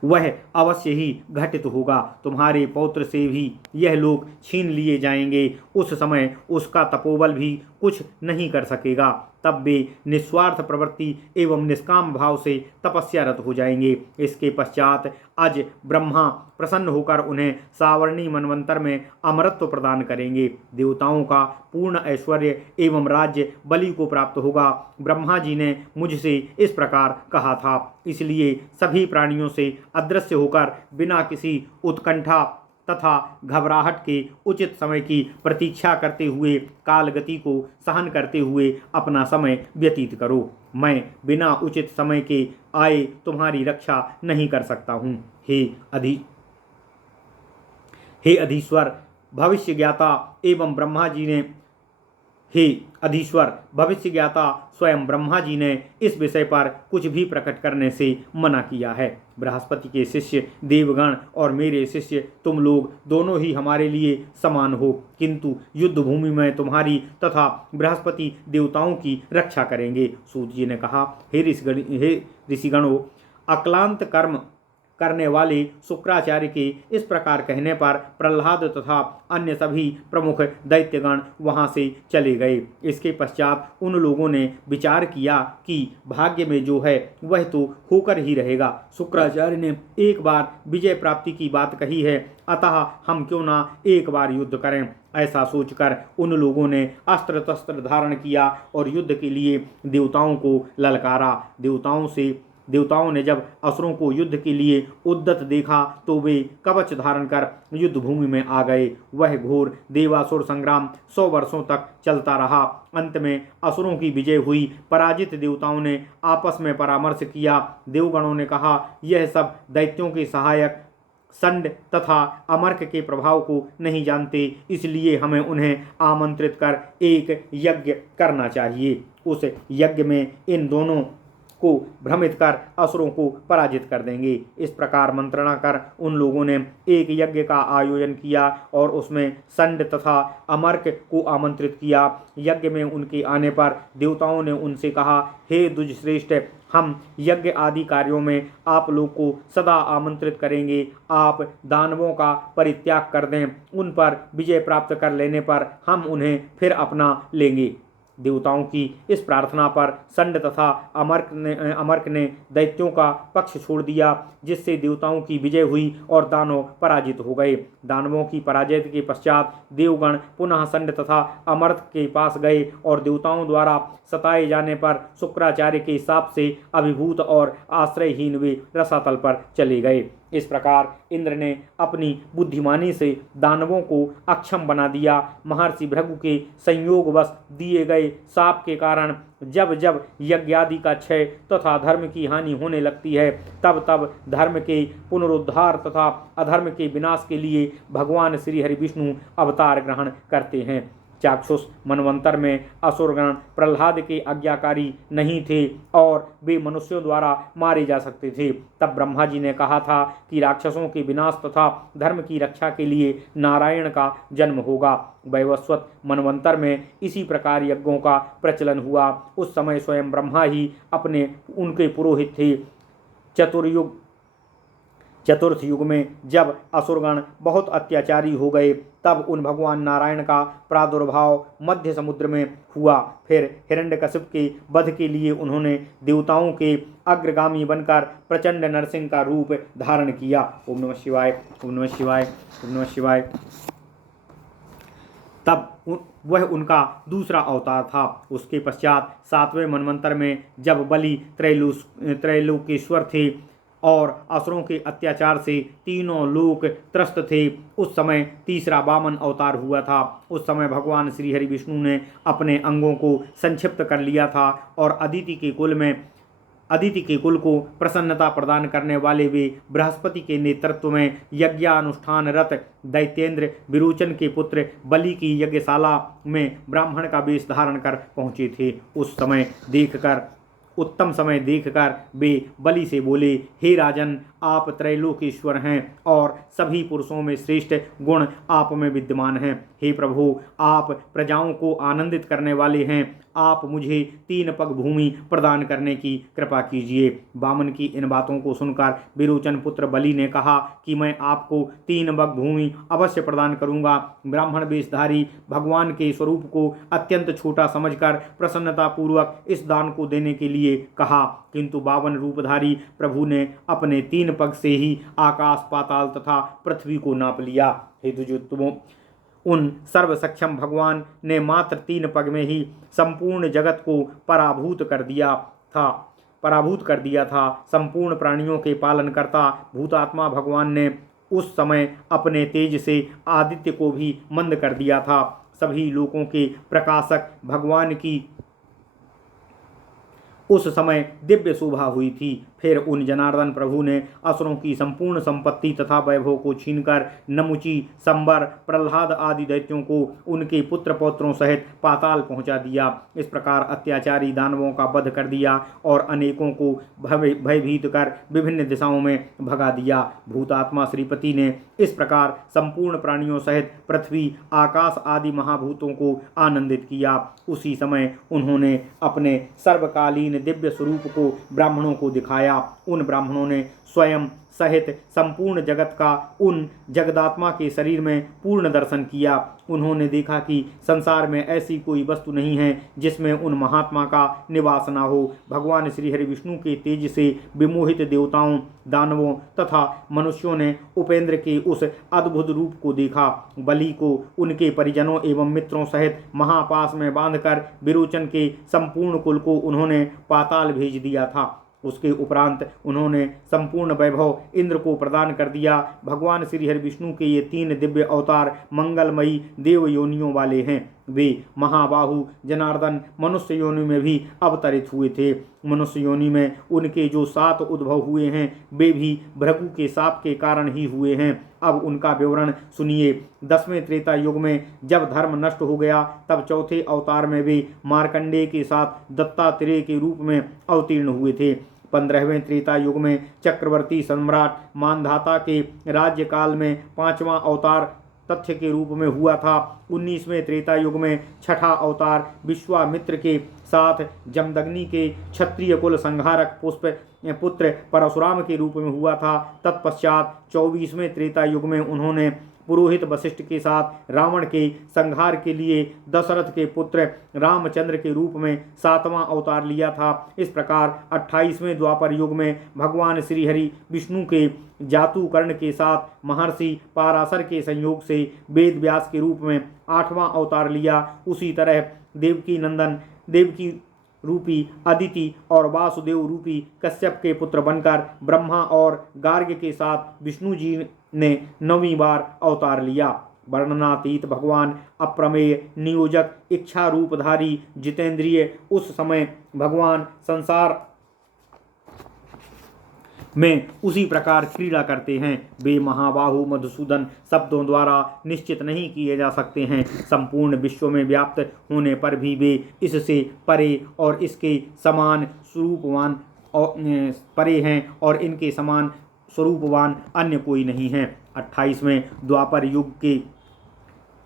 वह अवश्य ही घटित होगा। तुम्हारे पौत्र से भी यह लोक छीन लिए जाएंगे। उस समय उसका तपोबल भी कुछ नहीं कर सकेगा। तब वे निस्वार्थ प्रवृत्ति एवं निष्काम भाव से तपस्यारत हो जाएंगे। इसके पश्चात आज ब्रह्मा प्रसन्न होकर उन्हें सावर्णी मनवंतर में अमरत्व प्रदान करेंगे। देवताओं का पूर्ण ऐश्वर्य एवं राज्य बलि को प्राप्त होगा। ब्रह्मा जी ने मुझसे इस प्रकार कहा था, इसलिए सभी प्राणियों से अदृश्य होकर बिना किसी उत्कंठा तथा घबराहट के उचित समय की प्रतीक्षा करते हुए कालगति को सहन करते हुए अपना समय व्यतीत करो। मैं बिना उचित समय के आए तुम्हारी रक्षा नहीं कर सकता हूँ। हे अधीश्वर भविष्य ज्ञाता एवं ब्रह्मा जी ने हे अधीश्वर भविष्य ज्ञाता स्वयं ब्रह्मा जी ने इस विषय पर कुछ भी प्रकट करने से मना किया है। बृहस्पति के शिष्य देवगण और मेरे शिष्य तुम लोग दोनों ही हमारे लिए समान हो, किंतु युद्ध भूमि में तुम्हारी तथा बृहस्पति देवताओं की रक्षा करेंगे। सूत जी ने कहा, हे ऋषिगणों, अक्लांत कर्म करने वाले शुक्राचार्य के इस प्रकार कहने पर प्रहलाद तथा अन्य सभी प्रमुख दैत्यगण वहां से चले गए। इसके पश्चात उन लोगों ने विचार किया कि भाग्य में जो है वह तो होकर ही रहेगा। शुक्राचार्य ने एक बार विजय प्राप्ति की बात कही है, अतः हम क्यों ना एक बार युद्ध करें। ऐसा सोचकर उन लोगों ने अस्त्र शस्त्र धारण किया और युद्ध के लिए देवताओं को ललकारा। देवताओं ने जब असुरों को युद्ध के लिए उद्यत देखा तो वे कवच धारण कर युद्ध भूमि में आ गए। वह घोर देवासुर संग्राम 100 वर्षों तक चलता रहा। अंत में असुरों की विजय हुई। पराजित देवताओं ने आपस में परामर्श किया। देवगणों ने कहा, यह सब दैत्यों के सहायक संड तथा अमर्क के प्रभाव को नहीं जानते, इसलिए हमें उन्हें आमंत्रित कर एक यज्ञ करना चाहिए। उस यज्ञ में इन दोनों को भ्रमित कर असुरों को पराजित कर देंगे। इस प्रकार मंत्रणा कर उन लोगों ने एक यज्ञ का आयोजन किया और उसमें संड तथा अमर्क को आमंत्रित किया। यज्ञ में उनके आने पर देवताओं ने उनसे कहा, हे द्विजश्रेष्ठ, हम यज्ञ आदि कार्यों में आप लोग को सदा आमंत्रित करेंगे। आप दानवों का परित्याग कर दें, उन पर विजय प्राप्त कर लेने पर हम उन्हें फिर अपना लेंगे। देवताओं की इस प्रार्थना पर संड तथा अमर्क ने दैत्यों का पक्ष छोड़ दिया, जिससे देवताओं की विजय हुई और दानव पराजित हो गए। दानवों की पराजय के पश्चात देवगण पुनः संड तथा अमर्क के पास गए और देवताओं द्वारा सताए जाने पर शुक्राचार्य के शाप से अभिभूत और आश्रयहीन वे रसातल पर चले गए। इस प्रकार इंद्र ने अपनी बुद्धिमानी से दानवों को अक्षम बना दिया। महर्षि भृगु के संयोगवश दिए गए शाप के कारण जब जब यज्ञादि का क्षय तथा धर्म की हानि होने लगती है, तब तब धर्म के पुनरुद्धार तथा अधर्म के विनाश के लिए भगवान श्री हरि विष्णु अवतार ग्रहण करते हैं। चाक्षुष मनवंतर में असुरगण प्रहलाद के आज्ञाकारी नहीं थे और वे मनुष्यों द्वारा मारे जा सकते थे। तब ब्रह्मा जी ने कहा था कि राक्षसों के विनाश तथा धर्म की रक्षा के लिए नारायण का जन्म होगा। वैवस्वत मनवंतर में इसी प्रकार यज्ञों का प्रचलन हुआ। उस समय स्वयं ब्रह्मा ही उनके पुरोहित थे। चतुर्थ युग में जब असुरगण बहुत अत्याचारी हो गए, तब उन भगवान नारायण का प्रादुर्भाव मध्य समुद्र में हुआ। फिर हिरण्यकशिप के वध के लिए उन्होंने देवताओं के अग्रगामी बनकर प्रचंड नरसिंह का रूप धारण किया। ओम नमः शिवाय, ओम नमः शिवाय, ओम नमः शिवाय। वह उनका दूसरा अवतार था। उसके पश्चात 7वें मनवंतर में जब बलि त्रैलोकेश्वर थे और असुरों के अत्याचार से तीनों लोक त्रस्त थे, उस समय तीसरा वामन अवतार हुआ था। उस समय भगवान श्री हरि विष्णु ने अपने अंगों को संक्षिप्त कर लिया था और अदिति के कुल को प्रसन्नता प्रदान करने वाले वे बृहस्पति के नेतृत्व में यज्ञानुष्ठानरत दैत्येंद्र विरोचन के पुत्र बलि की यज्ञशाला में ब्राह्मण का वेश धारण कर पहुँचे थे। उत्तम समय देखकर वे बलि से बोले, हे राजन, आप त्रैलोकेश्वर हैं और सभी पुरुषों में श्रेष्ठ गुण आप में विद्यमान हैं। हे प्रभु, आप प्रजाओं को आनंदित करने वाले हैं। आप मुझे 3 पग भूमि प्रदान करने की कृपा कीजिए। वामन की इन बातों को सुनकर विरोचन पुत्र बलि ने कहा कि मैं आपको 3 पग भूमि अवश्य प्रदान करूंगा। ब्राह्मण वेशधारी भगवान के स्वरूप को अत्यंत छोटा समझकर प्रसन्नतापूर्वक इस दान को देने के लिए कहा, किंतु 52 रूपधारी प्रभु ने अपने 3 पग से ही आकाश, पाताल तथा पृथ्वी को नाप लिया। हे दुर्योधनों, उन सर्व सक्षम भगवान ने मात्र 3 पग में ही संपूर्ण जगत को पराभूत कर दिया था। संपूर्ण प्राणियों के पालन करता भूतात्मा भगवान ने उस समय अपने तेज से आदित्य को भी मंद कर दिया था। सभी लोकों के प्रकाशक भगवान की उस समय दिव्य शोभा हुई थी। फिर उन जनार्दन प्रभु ने असुरों की संपूर्ण संपत्ति तथा वैभव को छीनकर नमुची, संबर, प्रहलाद आदि दैत्यों को उनके पुत्र पौत्रों सहित पाताल पहुंचा दिया। इस प्रकार अत्याचारी दानवों का वध कर दिया और अनेकों को भयभीत कर विभिन्न दिशाओं में भगा दिया। भूतात्मा श्रीपति ने इस प्रकार संपूर्ण प्राणियों सहित पृथ्वी, आकाश आदि महाभूतों को आनंदित किया। उसी समय उन्होंने अपने सर्वकालीन दिव्य स्वरूप को ब्राह्मणों को दिखाया। उन ब्राह्मणों ने स्वयं सहित संपूर्ण जगत का उन जगदात्मा के शरीर में पूर्ण दर्शन किया। उन्होंने देखा कि संसार में ऐसी कोई वस्तु नहीं है जिसमें उन महात्मा का निवास न हो। भगवान श्री हरि विष्णु के तेज से विमोहित देवताओं, दानवों तथा मनुष्यों ने उपेंद्र के उस अद्भुत रूप को देखा। बलि को उनके परिजनों एवं मित्रों सहित महापास में बांधकर विरोचन के संपूर्ण कुल को उन्होंने पाताल भेज दिया था। उसके उपरांत उन्होंने संपूर्ण वैभव इंद्र को प्रदान कर दिया। भगवान श्री हरि विष्णु के ये 3 दिव्य अवतार मंगलमयी देव योनियों वाले हैं। वे महाबाहु जनार्दन मनुष्य योनि में भी अवतरित हुए थे। मनुष्य योनि में उनके जो 7 उद्भव हुए हैं वे भी भृगु के शाप के कारण ही हुए हैं। अब उनका विवरण सुनिए। 10वें त्रेता युग में जब धर्म नष्ट हो गया, तब चौथे अवतार में वे मार्कंडेय के साथ दत्तात्रेय के रूप में अवतीर्ण हुए थे। 15वें त्रेता युग में चक्रवर्ती सम्राट मानधाता के राज्यकाल में 5वां अवतार तथ्य के रूप में हुआ था। 19वें त्रेता युग में 6ठा अवतार विश्वामित्र के साथ जमदग्नि के क्षत्रिय कुल संहारक पुत्र परशुराम के रूप में हुआ था। तत्पश्चात 24वें त्रेता युग में उन्होंने पुरोहित वशिष्ठ के साथ रावण के संहार के लिए दशरथ के पुत्र रामचंद्र के रूप में 7वां अवतार लिया था। इस प्रकार 28वें द्वापर युग में भगवान श्री हरि विष्णु के जातुकर्ण के साथ महर्षि पाराशर के संयोग से वेद व्यास के रूप में 8वां अवतार लिया। उसी तरह देवकी रूपी अदिति और वासुदेव रूपी कश्यप के पुत्र बनकर ब्रह्मा और गार्ग के साथ विष्णु जी ने 9वीं बार अवतार लिया। वर्णनातीत भगवान, अप्रमेय, नियोजक, इच्छा रूपधारी, जितेंद्रिय, उस समय भगवान संसार में उसी प्रकार क्रीड़ा करते हैं। वे महाबाहु मधुसूदन शब्दों द्वारा निश्चित नहीं किए जा सकते हैं। संपूर्ण विश्व में व्याप्त होने पर भी वे इससे परे और इसके समान स्वरूपवान परे हैं और इनके समान स्वरूपवान अन्य कोई नहीं है। 28वें द्वापर युग के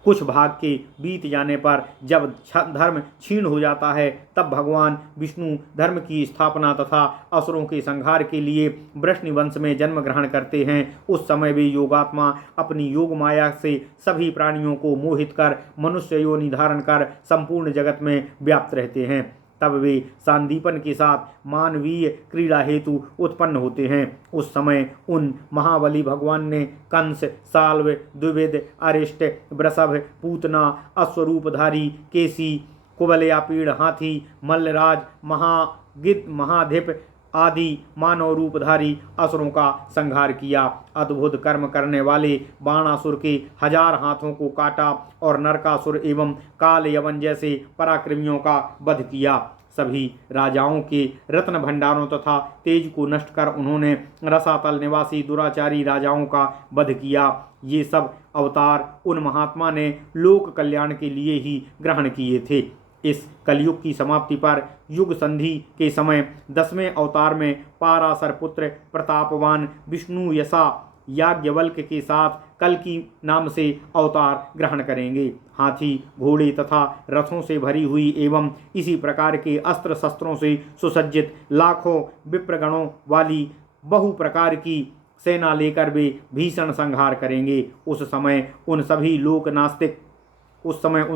कुछ भाग के बीत जाने पर जब धर्म क्षीण हो जाता है, तब भगवान विष्णु धर्म की स्थापना तथा असुरों के संहार के लिए वृष्णि वंश में जन्म ग्रहण करते हैं। उस समय वे योगात्मा अपनी योग माया से सभी प्राणियों को मोहित कर मनुष्य योनि धारण कर संपूर्ण जगत में व्याप्त रहते हैं। तब वे सांदीपन के साथ मानवीय क्रीड़ा हेतु उत्पन्न होते हैं। उस समय उन महाबली भगवान ने कंस, साल्व, द्विविद, अरिष्ट, वृषभ, पूतना, अश्वरूपधारी, केसी, कुबलयापीड़ हाथी, मल्लराज, महागिद, महाधिप आदि मानव रूपधारी असुरों का संहार किया। अद्भुत कर्म करने वाले बाणासुर के 1000 हाथों को काटा और नरकासुर एवं काल यवन जैसे पराक्रमियों का वध किया। सभी राजाओं के रत्न भंडारों तथा तेज को नष्ट कर उन्होंने रसातल निवासी दुराचारी राजाओं का वध किया। ये सब अवतार उन महात्मा ने लोक कल्याण के लिए ही ग्रहण किए थे। इस कलयुग की समाप्ति पर युग संधि के समय 10वें अवतार में पाराशर पुत्र प्रतापवान विष्णु यशा याज्ञवल्क के साथ कल्कि नाम से अवतार ग्रहण करेंगे। हाथी, घोड़े तथा रथों से भरी हुई एवं इसी प्रकार के अस्त्र शस्त्रों से सुसज्जित लाखों विप्रगणों वाली बहु प्रकार की सेना लेकर वे भीषण संहार करेंगे। उस समय उन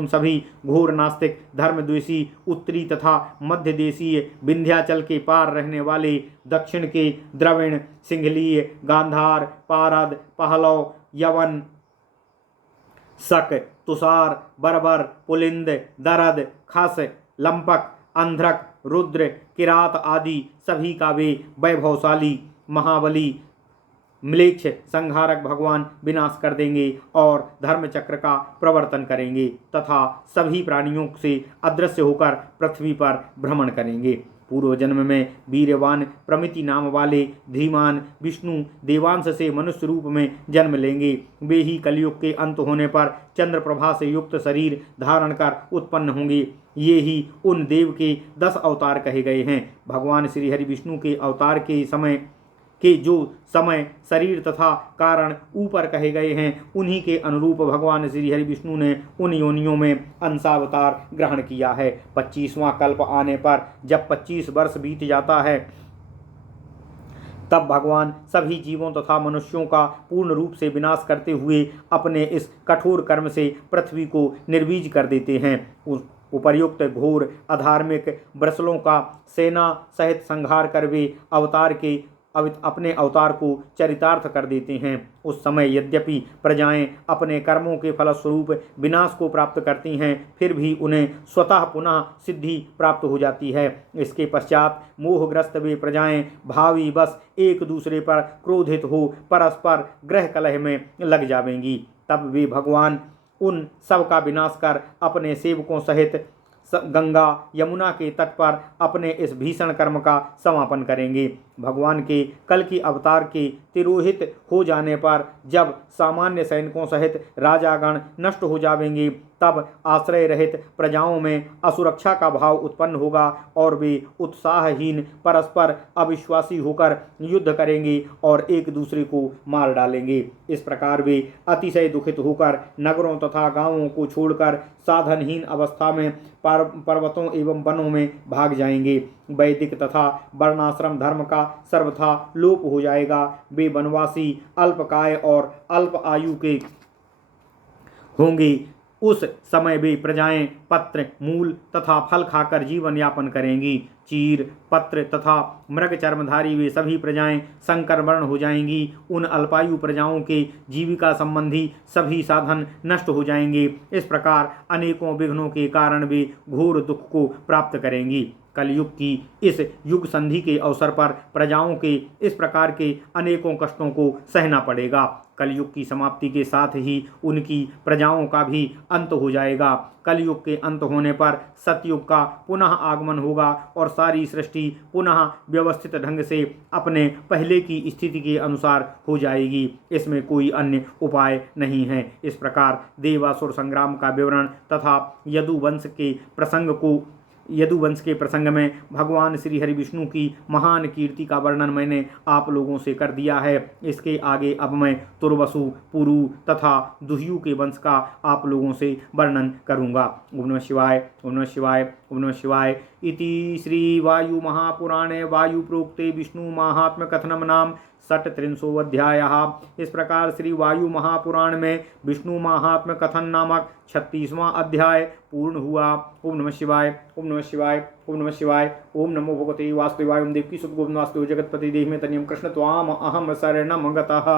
सभी घोर नास्तिक, धर्मद्वेषी, उत्तरी तथा मध्य देशीय, विंध्याचल के पार रहने वाले, दक्षिण के द्रविण, सिंहलीय, गांधार, पारद, पहलव, यवन, शक, तुषार, बर्बर, पुलिंद, दरद, खस, लंपक, अंध्रक, रुद्र, किरात आदि सभी का वे वैभवशाली महाबली म्लेच्छ संहारक भगवान विनाश कर देंगे और धर्मचक्र का प्रवर्तन करेंगे तथा सभी प्राणियों से अदृश्य होकर पृथ्वी पर भ्रमण करेंगे। पूर्व जन्म में वीरवान प्रमिति नाम वाले धीमान विष्णु देवांश से मनुष्य रूप में जन्म लेंगे। वे ही कलयुग के अंत होने पर चंद्र प्रभा से युक्त शरीर धारण कर उत्पन्न होंगे। ये ही उन देव के 10 अवतार कहे गए हैं। भगवान श्री हरि विष्णु के अवतार के जो समय, शरीर तथा कारण ऊपर कहे गए हैं, उन्हीं के अनुरूप भगवान श्री हरि विष्णु ने उन योनियों में अंशावतार ग्रहण किया है। 25वां कल्प आने पर जब 25 वर्ष बीत जाता है तब भगवान सभी जीवों तथा मनुष्यों का पूर्ण रूप से विनाश करते हुए अपने इस कठोर कर्म से पृथ्वी को निर्वीज कर देते हैं। उपर्युक्त घोर अधार्मिक वृषलों का सेना सहित संहार कर वे अपने अवतार को चरितार्थ कर देते हैं। उस समय यद्यपि प्रजाएं अपने कर्मों के फलस्वरूप विनाश को प्राप्त करती हैं, फिर भी उन्हें स्वतः पुनः सिद्धि प्राप्त हो जाती है। इसके पश्चात मोहग्रस्त वे प्रजाएं भावी बस एक दूसरे पर क्रोधित हो परस्पर ग्रह कलह में लग जावेंगी। तब वे भगवान उन सब का विनाश कर अपने सेवकों सहित गंगा यमुना के तट पर अपने इस भीषण कर्म का समापन करेंगे। भगवान के कल की अवतार के तिरोहित हो जाने पर जब सामान्य सैनिकों सहित राजागण नष्ट हो जाएंगे, तब आश्रय रहित प्रजाओं में असुरक्षा का भाव उत्पन्न होगा और वे उत्साहहीन परस्पर अविश्वासी होकर युद्ध करेंगे और एक दूसरे को मार डालेंगे। इस प्रकार वे अतिशय दुखित होकर नगरों तथा गांवों को छोड़कर साधनहीन अवस्था में पर्वतों एवं वनों में भाग जाएंगे। वैदिक तथा वर्णाश्रम धर्म का सर्वथा लोप हो जाएगा। वे वनवासी, अल्पकाय और अल्प आयु के होंगे। उस समय वे प्रजाएं पत्र, मूल तथा फल खाकर जीवन यापन करेंगी। चीर, पत्र तथा मृग चर्मधारी वे सभी प्रजाएं संकर वर्ण हो जाएंगी। उन अल्पायु प्रजाओं के जीविका संबंधी सभी साधन नष्ट हो जाएंगे। इस प्रकार अनेकों विघ्नों के कारण वे घोर दुख को प्राप्त करेंगी। कलयुग की इस युग संधि के अवसर पर प्रजाओं के इस प्रकार के अनेकों कष्टों को सहना पड़ेगा। कलयुग की समाप्ति के साथ ही उनकी प्रजाओं का भी अंत हो जाएगा। कलयुग के अंत होने पर सतयुग का पुनः आगमन होगा और सारी सृष्टि पुनः व्यवस्थित ढंग से अपने पहले की स्थिति के अनुसार हो जाएगी। इसमें कोई अन्य उपाय नहीं है। इस प्रकार देवासुर संग्राम का विवरण तथा यदुवंश के प्रसंग में भगवान श्री हरि विष्णु की महान कीर्ति का वर्णन मैंने आप लोगों से कर दिया है। इसके आगे अब मैं तुर्वसु, पुरु तथा दुह्यु के वंश का आप लोगों से वर्णन करूंगा। ओम नमः शिवाय, ओम नमः शिवाय, ओम नमः शिवाय। इति श्री वायु महापुराणे वायु प्रोक्ते विष्णु महात्म्य कथनम नाम षट्त्रिंशोऽध्यायः। इस प्रकार श्री वायु महापुराण में विष्णु महात्म्य कथन नामक 36वां अध्याय पूर्ण हुआ। ओम नमः शिवाय, ओम नमः शिवाय, ओम नमः शिवाय। ओम नमो भगवते वासुदेवाय। ओम देवकी सुत गोविंद वासुदेव जगतपति देहि में तनियम कृष्ण त्वाम अहम शरणम गतः।